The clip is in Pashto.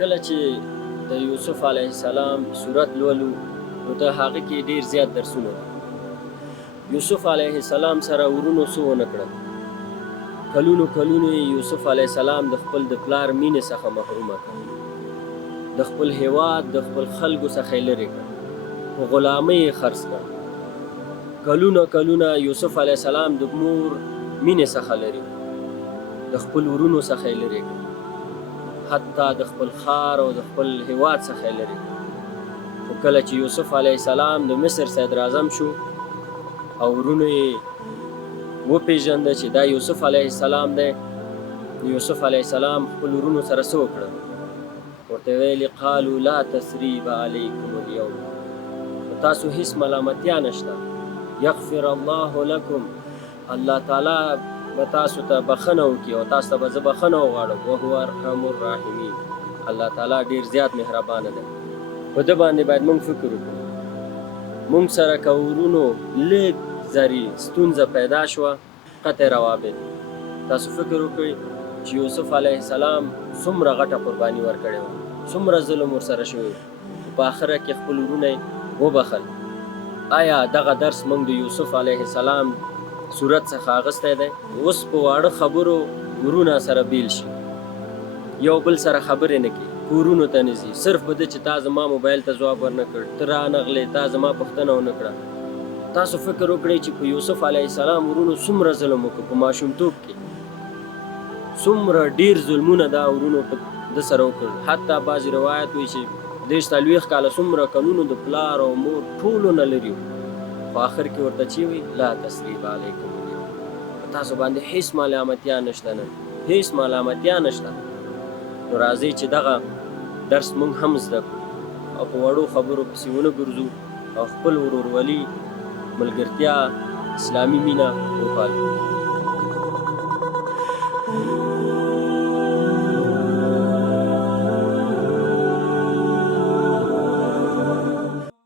کله چې د یوسف علیه السلام صورت لولو نو د هغه کې ډیر زیات درسونه دي. یوسف علیه السلام سره ورونو څه ونه کړل. کلونو یوسف علیه السلام د خپل د پلار مینې څخه محرومه کړ، د خپل هیواد د خپل خلکو څخه یې لرې کړ، په غلامۍ یې خرڅ کړ. کلونه یوسف علیه السلام د مور مینې څخه لرې، د خپل ورونو څخه یې لرې کړ، حتی د خپل ښار او د خپل هیواد څخه یې لرې کړ. خو کله چې یوسف علیه السلام د مصر صدر اعظم شو او ورونو یې وپېژنده چې دا یوسف علیه السلام دی، یوسف علیه السلام خپل ورونو سره څه وکړل؟ ورته ویلې قالوا لا تثریب علیکم اليوم، تاسو هیڅ ملامتیا نشته، یغفر الله لکم، الله تعالی به تاسو ته بخښنه وکړي او تاسو ته به زه بخښنه وغواړم، وهو ارحم الراحمین، الله تعالی ډېر زیات مهربانه دی. په ده باندې باید موږ فکر وکړو. موږ سره که ورونو لږ زري ستونزه پیدا شوه، قطع روابط. تاسو فکر وکړئ چې یوسف علیه السلام څومره غټه قرباني ورکړې وه، څومره ظلم ورسره شوی، په آخره کې خپل ورونه یې وبخل. آیا دغه درس موږ د یوسف علیه السلام صورت څخه اخیستی دی؟ اوس په واړه خبرو ورونه سره بیل شي، یو بل سره خبرې نه کوي، کورونو ته نه ځي، صرف په ده چې تا زما موبایل ته ځواب ورنه کړ، ته رانغلې، تا زما پوښتنه ونه کړه. تاسو فکر وکړئ چې په یوسف علیه السلام ورونو څومره ظلم وکړو په ماشومتوب کې، څومره ډېر ظلمونه دا ورونو په ده سره وکړل. حتی بعضې روایت وایي چې 30-40 کاله څومره کلونو د پلار او مور ټولو نه لري وو، په آخر کې ورته چې وي لا تثریب علیکم اليوم، په تاسو باندې هیڅ ملامتیا نشته، نن هیڅ ملامتیا نشته. نو راځئ چې دغه درس موږ هم زده کړو او په وړو خبرو پسې ونه ګرځو او خپل ورورولي، ملګرتیا، اسلامي مینه وپالو.